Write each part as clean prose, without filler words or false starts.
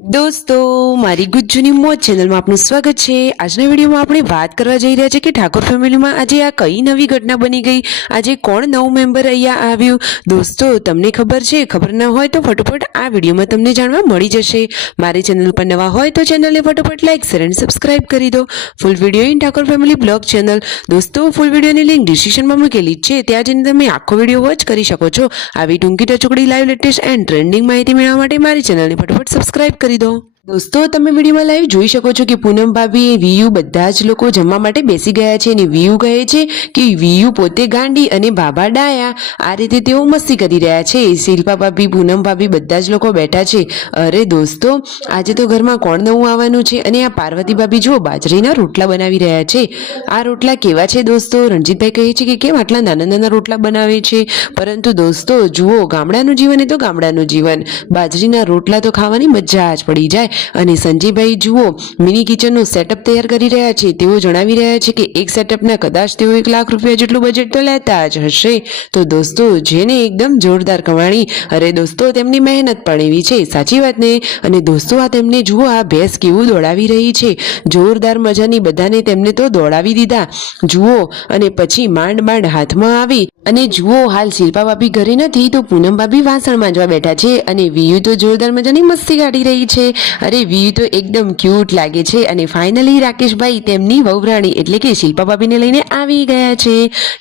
દોસ્તો મારી ગુજ્જુની મોજ ચેનલમાં આપનું સ્વાગત છે। આજના વિડીયોમાં આપણે વાત કરવા જઈ રહ્યા છીએ કે ઠાકોર ફેમિલીમાં આજે આ કઈ નવી ઘટના બની ગઈ, આજે કોણ નવું મેમ્બર અહીંયા આવ્યું। દોસ્તો તમને ખબર છે? ખબર ના હોય તો ફટોફટ આ વિડીયોમાં તમને જાણવા મળી જશે। મારી ચેનલ પર નવા હોય તો ચેનલને ફટોફટ લાઈક શેર અને સબસ્ક્રાઇબ કરી દો। Full video in Thakor family blog channel. દોસ્તો ફૂલ વિડીયોની લિંક ડિસ્ક્રિપ્શનમાં મૂકેલી છે, ત્યાં જઈને તમે આખો વિડીયો વોચ કરી શકો છો। આવી ટૂંકી ટચુકડી લાઈવ લેટેસ્ટ એન્ડ ટ્રેન્ડિંગ માહિતી મેળવવા માટે મારી ચેનલને ફટોફટ સબસ્ક્રાઇબ કરી દો। દોસ્તો તમે વિડીયોમાં લાઈવ જોઈ શકો છો કે પૂનમ ભાભી વીયુ બધા જ લોકો જમવા માટે બેસી ગયા છે અને વીયુ કહે છે કે વીયુ પોતે ગાંડી અને બાબા ડાયા। આ રીતે તેઓ મસ્તી કરી રહ્યા છે। શિલ્પા ભાભી, પૂનમ ભાભી બધા જ લોકો બેઠા છે। અરે દોસ્તો આજે તો ઘરમાં કોણ નવું આવવાનું છે? અને આ પાર્વતી ભાભી જુઓ બાજરીના રોટલા બનાવી રહ્યા છે। આ રોટલા કેવા છે દોસ્તો? રણજીતભાઈ કહે છે કે કેમ આટલા નાના નાના રોટલા બનાવે છે? પરંતુ દોસ્તો જુઓ, ગામડાનું જીવન એ તો ગામડાનું જીવન, બાજરીના રોટલા તો ખાવાની મજા જ પડી જાય। અને સંજયભાઈ જુઓ મિની કિચનનું સેટઅપ તૈયાર કરી રહ્યા છે। તેઓ જણાવી રહ્યા છે કે એક સેટઅપના કદાચ તેઓ 1 લાખ રૂપિયા જેટલું બજેટ તો લેતા જ હશે। તો દોસ્તો જેને એકદમ જોરદાર કમાણી, અરે દોસ્તો તેમની મહેનત પણ એવી છે, સાચી વાત ને? અને દોસ્તો આ તેમને જુઓ આ ભેંસ કેવું દોડાવી રહી છે, જોરદાર મજાની બધાને તેમને તો દોડાવી દીધા જુઓ। અને પછી માંડ માંડ હાથમાં આવી અને જુઓ હાલ શિલ્પા ભાભી ઘરે નથી તો પૂનમ ભાભી વાસણ માંજવા બેઠા છે અને વીયુ તો જોરદાર મજાની મસ્તી કાઢી રહી છે। અરે વીયુ તો એકદમ ક્યુટ લાગે છે। અને ફાઇનલી રાકેશભાઈ તેમની વહુરાણી એટલે કે શિલ્પા ભાભીને લઈને આવી ગયા છે।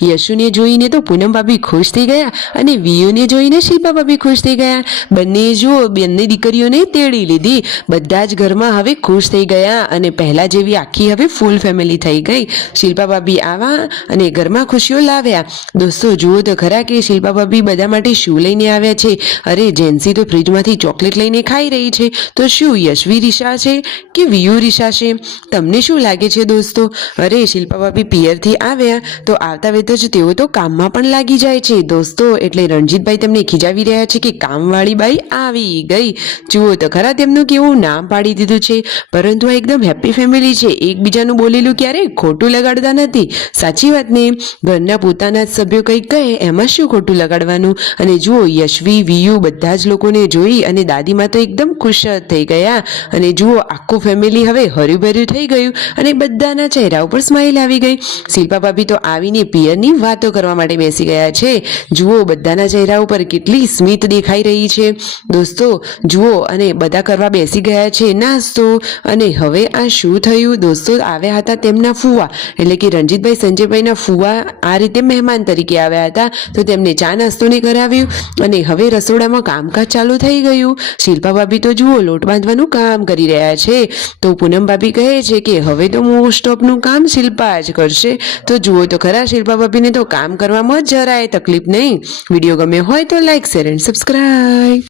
યશુને જોઈને તો પૂનમ ભાભી ખુશ થઈ ગયા અને વીયુને જોઈને શિલ્પા ભાભી ખુશ થઈ ગયા। બંને જુઓ બંને દીકરીઓને તેડી લીધી, બધા જ ઘરમાં હવે ખુશ થઈ ગયા અને પહેલા જેવી આખી હવે ફૂલ ફેમિલી થઈ ગઈ। શિલ્પા ભાભી આવા અને ઘરમાં ખુશીઓ લાવ્યા। દોસ્તો જુઓ તો ખરા કે શિલ્પા ભાભી બધા માટે શું લઈને આવ્યા છે? અરે જેન્સી તો ફ્રીજમાંથી ચોકલેટ લઈને ખાઈ રહી છે, તો શું યશવી રીશા છે કે વીયુ રીશા છે? તમને શું લાગે છે દોસ્તો? અરે શિલ્પા ભાભી પિયરથી આવ્યા તો આવતા વેત જ તેઓ તો કામમાં પણ લાગી જાય છે દોસ્તો। એટલે રણજીતભાઈ તેમને ખીજાવી રહ્યા છે કે કામવાળી બાઈ આવી ગઈ। જુઓ તો ખરા તેમનું કેવું નામ પાડી દીધું છે। પરંતુ આ એકદમ હેપી ફેમિલી છે, એકબીજાનું બોલેલું ક્યારેય ખોટું લગાડતા નથી, સાચી વાત ને? ઘરના પોતાના જ સભ્યો કંઈક કહે એમાં શું ખોટું લગાડવાનું? અને જુઓ યશવી, વીયુ બધા જ લોકોને જોઈ અને દાદીમાં તો એકદમ ખુશ થઈ ગયા। અને જુઓ આખું ફેમિલી હવે હર્યુભર્યું થઈ ગયું અને બધાના ચહેરા ઉપર સ્માઇલ આવી ગઈ। શિલ્પા ભાભી તો આવીને પિયરની વાતો કરવા માટે બેસી ગયા છે। જુઓ બધાના ચહેરા ઉપર કેટલી સ્મિત દેખાઈ રહી છે દોસ્તો જુઓ। અને બધા કરવા બેસી ગયા છે નાસ્તો। અને હવે આ શું થયું દોસ્તો? આવ્યા હતા તેમના ફુવા એટલે કે રણજીતભાઈ સંજયભાઈના ફુવા આ રીતે મહેમાન તરીકે આવ્યા હતા, તો તેમને ચા નાસ્તોને કરાવ્યું અને હવે રસોડામાં કામકાજ ચાલુ થઈ ગયું। શિલ્પા ભાભી તો જુઓ લોટ બાંધવાનું કામ કરી રહ્યા છે, તો પૂનમ ભાભી કહે છે કે હવે તો મોસ્ટ ઓફનું કામ શિલ્પા જ કરશે। તો જુઓ તો ખરા શિલ્પા ભાભીને તો કામ કરવામાં જરાય તકલીફ નહીં। વિડીયો ગમ્યો હોય તો લાઈક શેર એન્ડ સબસ્ક્રાઇબ।